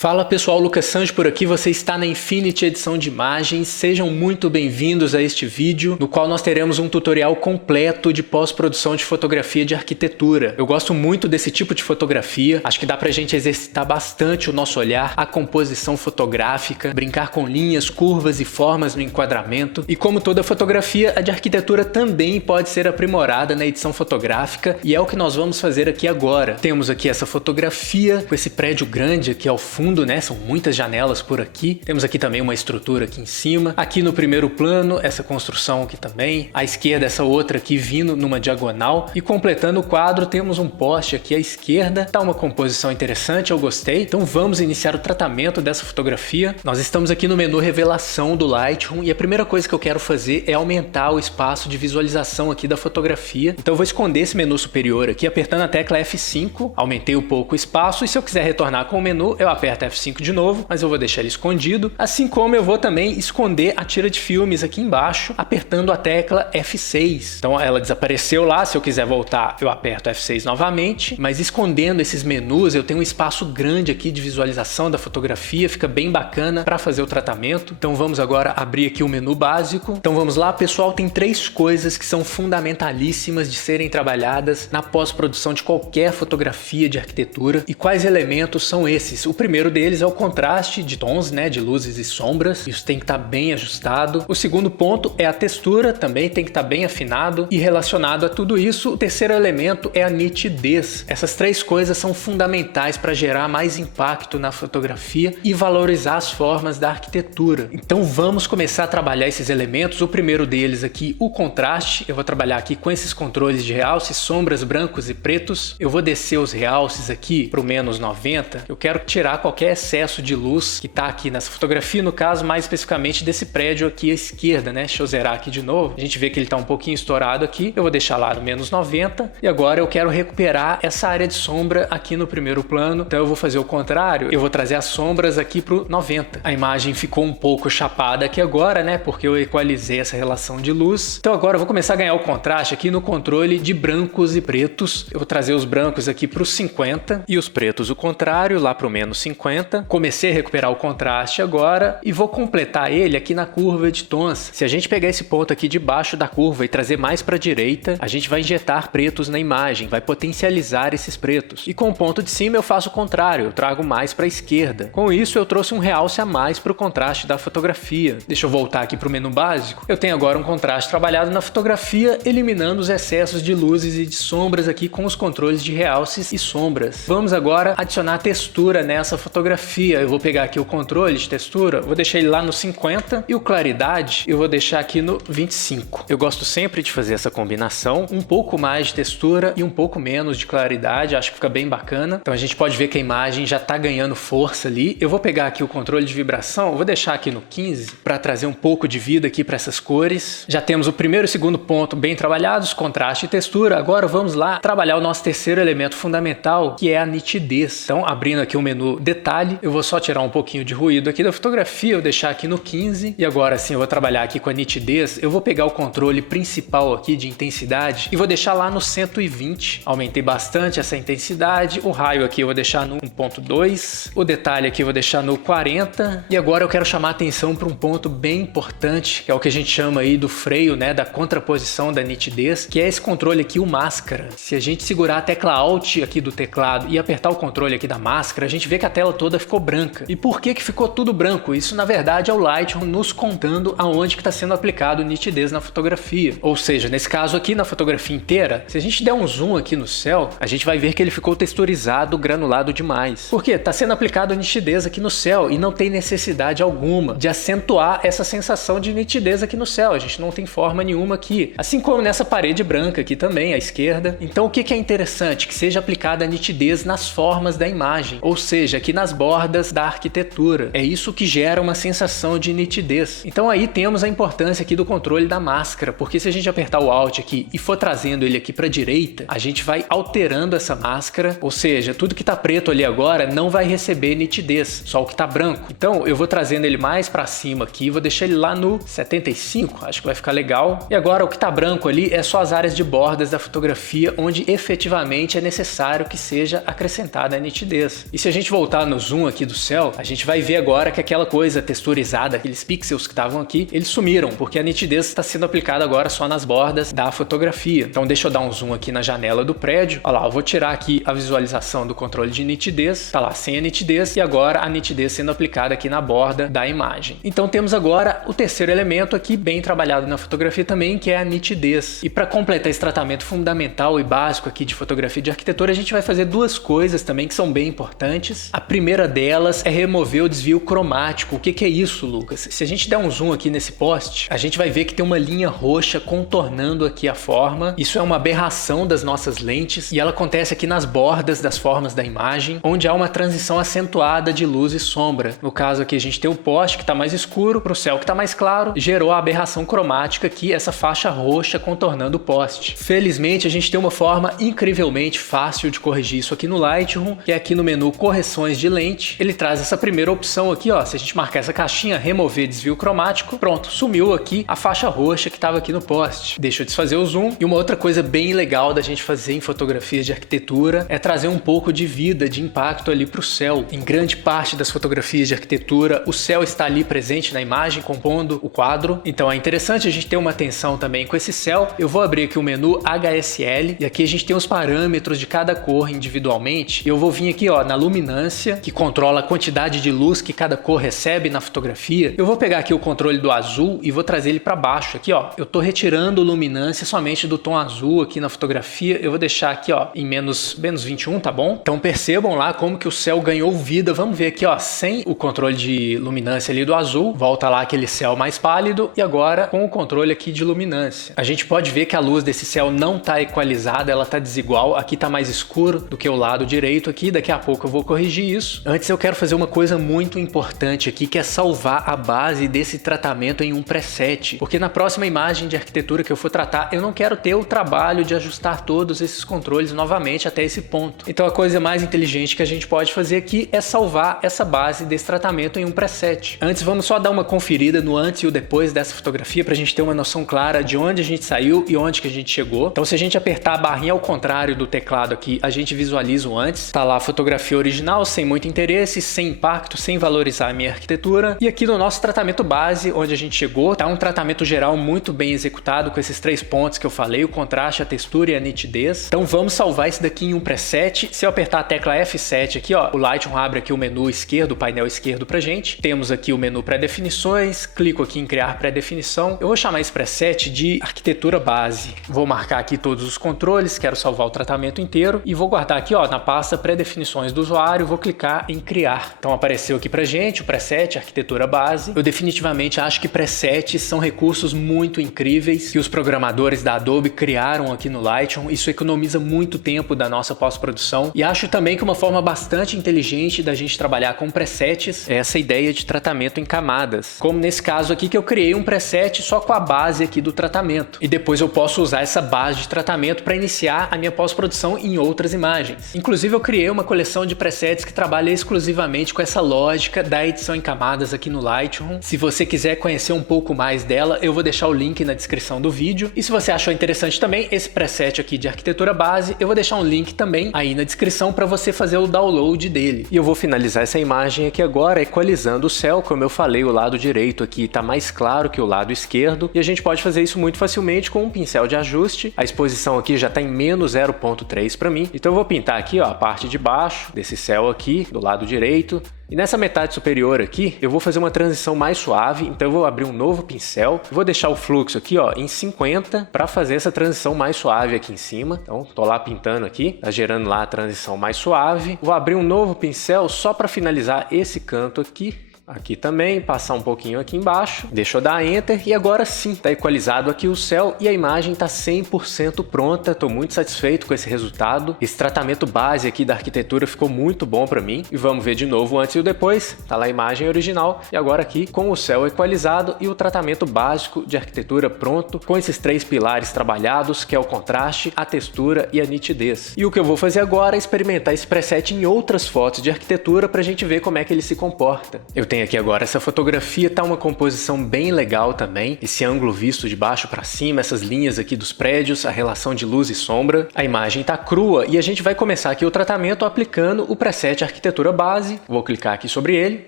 Fala pessoal, Lucas Sanji por aqui, você está na Infinity Edição de Imagens. Sejam muito bem-vindos a este vídeo, no qual nós teremos um tutorial completo de pós-produção de fotografia de arquitetura. Eu gosto muito desse tipo de fotografia, acho que dá pra gente exercitar bastante o nosso olhar, a composição fotográfica, brincar com linhas, curvas e formas no enquadramento. E como toda fotografia, a de arquitetura também pode ser aprimorada na edição fotográfica, e é o que nós vamos fazer aqui agora. Temos aqui essa fotografia com esse prédio grande aqui ao fundo, né? São muitas janelas por aqui. Temos aqui também uma estrutura aqui em cima. Aqui no primeiro plano, essa construção aqui também. À esquerda, essa outra aqui vindo numa diagonal. E completando o quadro, temos um poste aqui à esquerda. Tá uma composição interessante, eu gostei. Então vamos iniciar o tratamento dessa fotografia. Nós estamos aqui no menu Revelação do Lightroom e a primeira coisa que eu quero fazer é aumentar o espaço de visualização aqui da fotografia. Então eu vou esconder esse menu superior aqui apertando a tecla F5. Aumentei um pouco o espaço e se eu quiser retornar com o menu, eu aperto F5 de novo, mas eu vou deixar ele escondido, assim como eu vou também esconder a tira de filmes aqui embaixo, apertando a tecla F6. Então ela desapareceu lá, se eu quiser voltar eu aperto F6 novamente, mas escondendo esses menus eu tenho um espaço grande aqui de visualização da fotografia, fica bem bacana para fazer o tratamento. Então vamos agora abrir aqui o menu básico. Então vamos lá pessoal, tem três coisas que são fundamentalíssimas de serem trabalhadas na pós-produção de qualquer fotografia de arquitetura. E quais elementos são esses? O primeiro deles é o contraste de tons, né, de luzes e sombras. Isso tem que estar bem ajustado. O segundo ponto é a textura, também tem que estar bem afinado. E relacionado a tudo isso, o terceiro elemento é a nitidez. Essas três coisas são fundamentais para gerar mais impacto na fotografia e valorizar as formas da arquitetura. Então vamos começar a trabalhar esses elementos. O primeiro deles aqui, o contraste. Eu vou trabalhar aqui com esses controles de realce, sombras brancos e pretos. Eu vou descer os realces aqui para o -90. Eu quero tirar qualquer excesso de luz que está aqui nessa fotografia, no caso mais especificamente desse prédio aqui à esquerda, né? Deixa eu zerar aqui de novo. A gente vê que ele está um pouquinho estourado aqui. Eu vou deixar lá no -90 e agora eu quero recuperar essa área de sombra aqui no primeiro plano. Então eu vou fazer o contrário, eu vou trazer as sombras aqui para o 90. A imagem ficou um pouco chapada aqui agora, né? Porque eu equalizei essa relação de luz. Então agora eu vou começar a ganhar o contraste aqui no controle de brancos e pretos. Eu vou trazer os brancos aqui para os 50 e os pretos o contrário, lá para o -50. Comecei a recuperar o contraste agora e vou completar ele aqui na curva de tons. Se a gente pegar esse ponto aqui debaixo da curva e trazer mais para a direita, a gente vai injetar pretos na imagem, vai potencializar esses pretos. E com o ponto de cima eu faço o contrário, eu trago mais para a esquerda. Com isso eu trouxe um realce a mais para o contraste da fotografia. Deixa eu voltar aqui para o menu básico. Eu tenho agora um contraste trabalhado na fotografia, eliminando os excessos de luzes e de sombras aqui com os controles de realces e sombras. Vamos agora adicionar textura nessa fotografia. Eu vou pegar aqui o controle de textura, vou deixar ele lá no 50 e o claridade eu vou deixar aqui no 25. Eu gosto sempre de fazer essa combinação, um pouco mais de textura e um pouco menos de claridade, acho que fica bem bacana. Então a gente pode ver que a imagem já está ganhando força ali. Eu vou pegar aqui o controle de vibração, vou deixar aqui no 15 para trazer um pouco de vida aqui para essas cores. Já temos o primeiro e o segundo ponto bem trabalhados, contraste e textura. Agora vamos lá trabalhar o nosso terceiro elemento fundamental, que é a nitidez. Então abrindo aqui o menu detalhe, eu vou só tirar um pouquinho de ruído aqui da fotografia, eu deixar aqui no 15 e agora sim eu vou trabalhar aqui com a nitidez. Eu vou pegar o controle principal aqui de intensidade e vou deixar lá no 120. Aumentei bastante essa intensidade. O raio aqui eu vou deixar no 1.2, o detalhe aqui eu vou deixar no 40 e agora eu quero chamar a atenção para um ponto bem importante, que é o que a gente chama aí do freio, né, da contraposição da nitidez, que é esse controle aqui, o máscara. Se a gente segurar a tecla Alt aqui do teclado e apertar o controle aqui da máscara, a gente vê que a tela toda ficou branca. E por que ficou tudo branco? Isso na verdade é o Lightroom nos contando aonde que está sendo aplicado nitidez na fotografia. Ou seja, nesse caso aqui na fotografia inteira, se a gente der um zoom aqui no céu, a gente vai ver que ele ficou texturizado, granulado demais. Por quê? Está sendo aplicado nitidez aqui no céu e não tem necessidade alguma de acentuar essa sensação de nitidez aqui no céu. A gente não tem forma nenhuma aqui. Assim como nessa parede branca aqui também, à esquerda. Então o que é interessante? Que seja aplicada a nitidez nas formas da imagem. Ou seja, aqui nas bordas da arquitetura. É isso que gera uma sensação de nitidez. Então aí temos a importância aqui do controle da máscara, porque se a gente apertar o Alt aqui e for trazendo ele aqui para a direita, a gente vai alterando essa máscara, ou seja, tudo que está preto ali agora não vai receber nitidez, só o que está branco. Então eu vou trazendo ele mais para cima aqui, vou deixar ele lá no 75, acho que vai ficar legal. E agora o que está branco ali é só as áreas de bordas da fotografia onde efetivamente é necessário que seja acrescentada a nitidez. E se a gente voltar no zoom aqui do céu, a gente vai ver agora que aquela coisa texturizada, aqueles pixels que estavam aqui, eles sumiram, porque a nitidez está sendo aplicada agora só nas bordas da fotografia. Então deixa eu dar um zoom aqui na janela do prédio. Olha lá, eu vou tirar aqui a visualização do controle de nitidez, tá lá sem a nitidez, e agora a nitidez sendo aplicada aqui na borda da imagem. Então temos agora o terceiro elemento aqui, bem trabalhado na fotografia também, que é a nitidez. E para completar esse tratamento fundamental e básico aqui de fotografia de arquitetura, a gente vai fazer duas coisas também que são bem importantes. A primeira delas é remover o desvio cromático. O que é isso, Lucas? Se a gente der um zoom aqui nesse poste, a gente vai ver que tem uma linha roxa contornando aqui a forma. Isso é uma aberração das nossas lentes e ela acontece aqui nas bordas das formas da imagem, onde há uma transição acentuada de luz e sombra. No caso aqui a gente tem o poste que está mais escuro para o céu que está mais claro, gerou a aberração cromática aqui, essa faixa roxa contornando o poste. Felizmente a gente tem uma forma incrivelmente fácil de corrigir isso aqui no Lightroom, que é aqui no menu correções de lente. Ele traz essa primeira opção aqui, ó, se a gente marcar essa caixinha, remover desvio cromático, pronto, sumiu aqui a faixa roxa que estava aqui no poste. Deixa eu desfazer o zoom. E uma outra coisa bem legal da gente fazer em fotografias de arquitetura é trazer um pouco de vida, de impacto ali para o céu. Em grande parte das fotografias de arquitetura, o céu está ali presente na imagem, compondo o quadro. Então é interessante a gente ter uma atenção também com esse céu. Eu vou abrir aqui o menu HSL e aqui a gente tem os parâmetros de cada cor individualmente. Eu vou vir aqui, ó, na luminância, que controla a quantidade de luz que cada cor recebe na fotografia. Eu vou pegar aqui o controle do azul e vou trazer ele para baixo aqui, ó. Eu tô retirando luminância somente do tom azul aqui na fotografia. Eu vou deixar aqui, ó, em menos 21, tá bom? Então percebam lá como que o céu ganhou vida. Vamos ver aqui, ó, sem o controle de luminância ali do azul, volta lá aquele céu mais pálido e agora com o controle aqui de luminância. A gente pode ver que a luz desse céu não tá equalizada, ela tá desigual. Aqui tá mais escuro do que o lado direito aqui. Daqui a pouco eu vou corrigir isso. Antes eu quero fazer uma coisa muito importante aqui, que é salvar a base desse tratamento em um preset, porque na próxima imagem de arquitetura que eu for tratar, eu não quero ter o trabalho de ajustar todos esses controles novamente até esse ponto. Então a coisa mais inteligente que a gente pode fazer aqui é salvar essa base desse tratamento em um preset. Antes vamos só dar uma conferida no antes e o depois dessa fotografia para a gente ter uma noção clara de onde a gente saiu e onde que a gente chegou. Então se a gente apertar a barrinha ao contrário do teclado aqui, a gente visualiza o antes. Tá lá a fotografia original, sem muito interesse, sem impacto, sem valorizar a minha arquitetura. E aqui no nosso tratamento base, onde a gente chegou, tá um tratamento geral muito bem executado com esses 3 pontos que eu falei, o contraste, a textura e a nitidez. Então vamos salvar isso daqui em um preset. Se eu apertar a tecla F7 aqui, ó, o Lightroom abre aqui o menu esquerdo, o painel esquerdo pra gente. Temos aqui o menu pré-definições, clico aqui em criar pré-definição. Eu vou chamar esse preset de arquitetura base. Vou marcar aqui todos os controles, quero salvar o tratamento inteiro e vou guardar aqui, ó, na pasta pré-definições do usuário, vou clicar em criar. Então apareceu aqui pra gente o preset arquitetura base. Eu definitivamente acho que presets são recursos muito incríveis que os programadores da Adobe criaram aqui no Lightroom. Isso economiza muito tempo da nossa pós-produção e acho também que uma forma bastante inteligente da gente trabalhar com presets é essa ideia de tratamento em camadas. Como nesse caso aqui que eu criei um preset só com a base aqui do tratamento e depois eu posso usar essa base de tratamento para iniciar a minha pós-produção em outras imagens. Inclusive eu criei uma coleção de presets que trabalha exclusivamente com essa lógica da edição em camadas aqui no Lightroom. Se você quiser conhecer um pouco mais dela, eu vou deixar o link na descrição do vídeo. E se você achou interessante também esse preset aqui de arquitetura base, eu vou deixar um link também aí na descrição para você fazer o download dele. E eu vou finalizar essa imagem aqui agora equalizando o céu. Como eu falei, o lado direito aqui está mais claro que o lado esquerdo e a gente pode fazer isso muito facilmente com um pincel de ajuste. A exposição aqui já está em menos 0.3 para mim. Então eu vou pintar aqui, ó, a parte de baixo desse céu aqui do lado direito. E nessa metade superior aqui, eu vou fazer uma transição mais suave, então eu vou abrir um novo pincel, vou deixar o fluxo aqui, ó, em 50 para fazer essa transição mais suave aqui em cima. Então, tô lá pintando aqui, tá gerando lá a transição mais suave. Vou abrir um novo pincel só para finalizar esse canto aqui. Aqui também, passar um pouquinho aqui embaixo, deixa eu dar Enter e agora sim, tá equalizado aqui o céu e a imagem tá 100% pronta, tô muito satisfeito com esse resultado. Esse tratamento base aqui da arquitetura ficou muito bom para mim e vamos ver de novo o antes e o depois, tá lá a imagem original e agora aqui com o céu equalizado e o tratamento básico de arquitetura pronto, com esses 3 pilares trabalhados, que é o contraste, a textura e a nitidez. E o que eu vou fazer agora é experimentar esse preset em outras fotos de arquitetura pra gente ver como é que ele se comporta. Eu tenho tem aqui agora? Essa fotografia tá uma composição bem legal também. Esse ângulo visto de baixo para cima, essas linhas aqui dos prédios, a relação de luz e sombra. A imagem tá crua e a gente vai começar aqui o tratamento aplicando o preset Arquitetura Base. Vou clicar aqui sobre ele.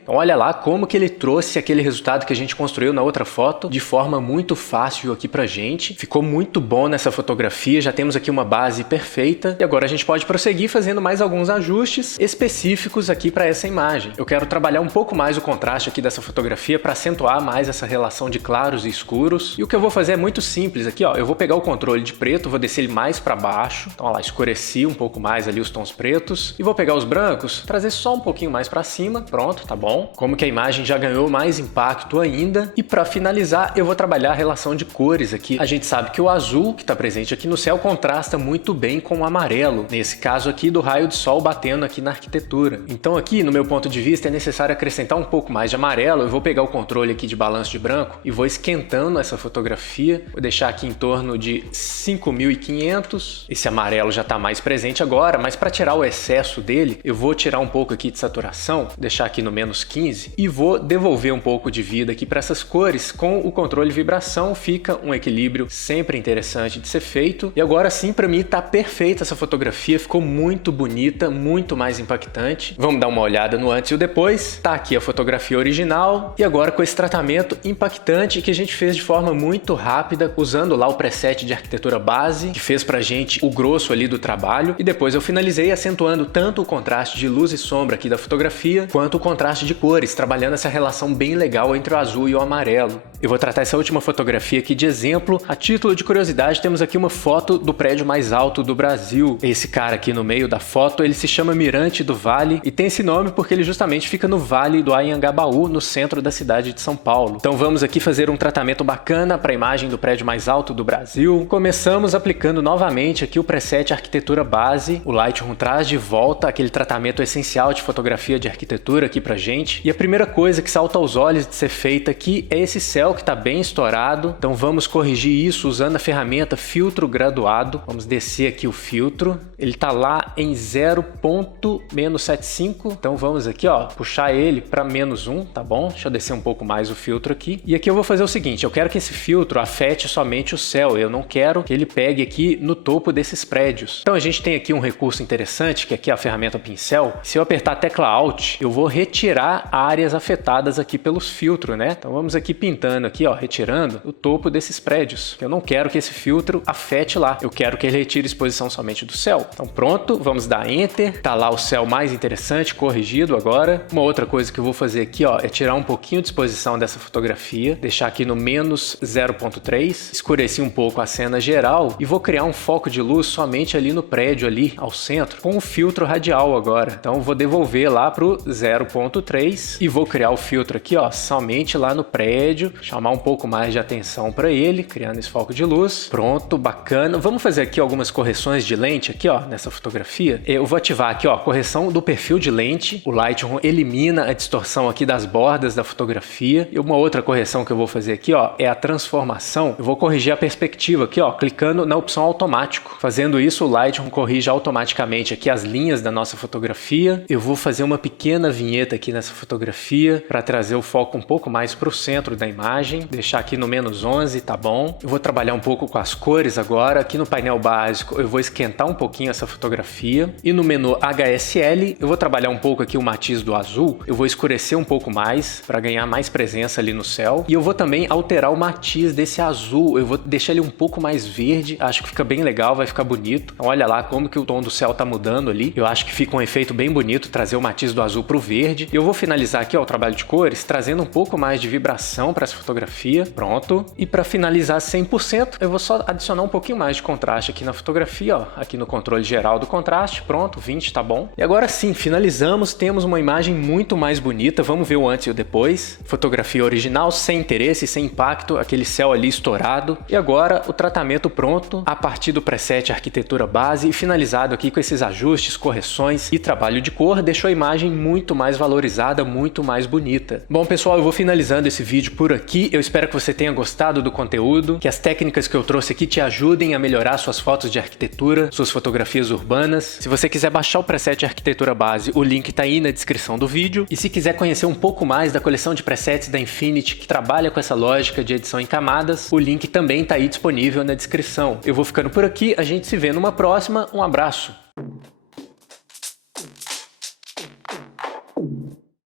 Então, olha lá como que ele trouxe aquele resultado que a gente construiu na outra foto de forma muito fácil aqui pra gente. Ficou muito bom nessa fotografia, já temos aqui uma base perfeita e agora a gente pode prosseguir fazendo mais alguns ajustes específicos aqui para essa imagem. Eu quero trabalhar um pouco mais o contraste aqui dessa fotografia para acentuar mais essa relação de claros e escuros. E o que eu vou fazer é muito simples aqui, ó. Eu vou pegar o controle de preto, vou descer ele mais para baixo. Então, olha lá, escureci um pouco mais ali os tons pretos. E vou pegar os brancos, trazer só um pouquinho mais para cima. Pronto, tá bom. Como que a imagem já ganhou mais impacto ainda. E para finalizar, eu vou trabalhar a relação de cores aqui. A gente sabe que o azul, que está presente aqui no céu, contrasta muito bem com o amarelo. Nesse caso aqui, do raio de sol batendo aqui na arquitetura. Então aqui, no meu ponto de vista, é necessário acrescentar um pouco mais de amarelo. Eu vou pegar o controle aqui de balanço de branco e vou esquentando essa fotografia. Vou deixar aqui em torno de 5.500. Esse amarelo já está mais presente agora, mas para tirar o excesso dele, eu vou tirar um pouco aqui de saturação, deixar aqui no menos 15 e vou devolver um pouco de vida aqui para essas cores. Com o controle de vibração fica um equilíbrio sempre interessante de ser feito. E agora sim, para mim tá perfeita essa fotografia, ficou muito bonita, muito mais impactante. Vamos dar uma olhada no antes e o depois. Tá aqui a fotografia original e agora com esse tratamento impactante que a gente fez de forma muito rápida, usando lá o preset de Arquitetura Base, que fez pra gente o grosso ali do trabalho. E depois eu finalizei acentuando tanto o contraste de luz e sombra aqui da fotografia, quanto o contraste de cores, trabalhando essa relação bem legal entre o azul e o amarelo. Eu vou tratar essa última fotografia aqui de exemplo. A título de curiosidade, temos aqui uma foto do prédio mais alto do Brasil. Esse cara aqui no meio da foto, ele se chama Mirante do Vale e tem esse nome porque ele justamente fica no Vale do Anhangabaú, no centro da cidade de São Paulo. Então vamos aqui fazer um tratamento bacana para a imagem do prédio mais alto do Brasil. Começamos aplicando novamente aqui o preset Arquitetura Base. O Lightroom traz de volta aquele tratamento essencial de fotografia de arquitetura aqui pra gente. E a primeira coisa que salta aos olhos de ser feita aqui é esse céu que está bem estourado. Então vamos corrigir isso usando a ferramenta Filtro Graduado. Vamos descer aqui o filtro. Ele está lá em 0.-75. Então vamos aqui, ó, puxar ele para -1, tá bom? Deixa eu descer um pouco mais o filtro aqui. E aqui eu vou fazer o seguinte, eu quero que esse filtro afete somente o céu. Eu não quero que ele pegue aqui no topo desses prédios. Então a gente tem aqui um recurso interessante, que aqui é a ferramenta pincel. Se eu apertar a tecla Alt, eu vou retirar áreas afetadas aqui pelos filtros, né? Então vamos aqui pintando aqui, ó, retirando o topo desses prédios. Eu não quero que esse filtro afete lá. Eu quero que ele retire exposição somente do céu. Então pronto, vamos dar Enter. Tá lá o céu mais interessante, corrigido agora. Uma outra coisa que eu vou fazer aqui, ó, é tirar um pouquinho de exposição dessa fotografia, deixar aqui no menos 0.3, escurecer um pouco a cena geral e vou criar um foco de luz somente ali no prédio, ali ao centro, com o filtro radial agora. Então vou devolver lá pro 0.3 e vou criar o filtro aqui, ó, somente lá no prédio, chamar um pouco mais de atenção para ele, criando esse foco de luz. Pronto, bacana. Vamos fazer aqui algumas correções de lente aqui, ó, nessa fotografia. Eu vou ativar aqui, ó, correção do perfil de lente. O Lightroom elimina a distorção aqui das bordas da fotografia. E uma outra correção que eu vou fazer aqui, ó, é a transformação. Eu vou corrigir a perspectiva aqui, ó, clicando na opção automático. Fazendo isso, o Lightroom corrige automaticamente aqui as linhas da nossa fotografia. Eu vou fazer uma pequena vinheta aqui nessa fotografia para trazer o foco um pouco mais para o centro da imagem. Deixar aqui no -11, tá bom? Eu vou trabalhar um pouco com as cores agora. Aqui no painel básico, eu vou esquentar um pouquinho essa fotografia. E no menu HSL, eu vou trabalhar um pouco aqui o matiz do azul. Eu vou escurecer um pouco mais para ganhar mais presença ali no céu. E eu vou também alterar o matiz desse azul. Eu vou deixar ele um pouco mais verde. Acho que fica bem legal, vai ficar bonito. Então, olha lá como que o tom do céu tá mudando ali. Eu acho que fica um efeito bem bonito, trazer o matiz do azul pro verde. E eu vou finalizar aqui, ó, o trabalho de cores, trazendo um pouco mais de vibração para essa fotografia. Pronto. E para finalizar 100%, eu vou só adicionar um pouquinho mais de contraste aqui na fotografia, ó, aqui no controle geral do contraste. Pronto, 20 tá bom. E agora sim, finalizamos, temos uma imagem muito mais bonita. Vamos ver o antes e o depois. Fotografia original, sem interesse, sem impacto, aquele céu ali estourado. E agora o tratamento pronto a partir do preset Arquitetura Base e finalizado aqui com esses ajustes, correções e trabalho de cor, deixou a imagem muito mais valorizada, muito mais bonita. Bom pessoal, eu vou finalizando esse vídeo por aqui. Eu espero que você tenha gostado do conteúdo, que as técnicas que eu trouxe aqui te ajudem a melhorar suas fotos de arquitetura, suas fotografias urbanas. Se você quiser baixar o preset Arquitetura Base, o link tá aí na descrição do vídeo. E se quiser conhecer conhecer um pouco mais da coleção de presets da Infinity que trabalha com essa lógica de edição em camadas, o link também está aí disponível na descrição. Eu vou ficando por aqui, a gente se vê numa próxima, um abraço!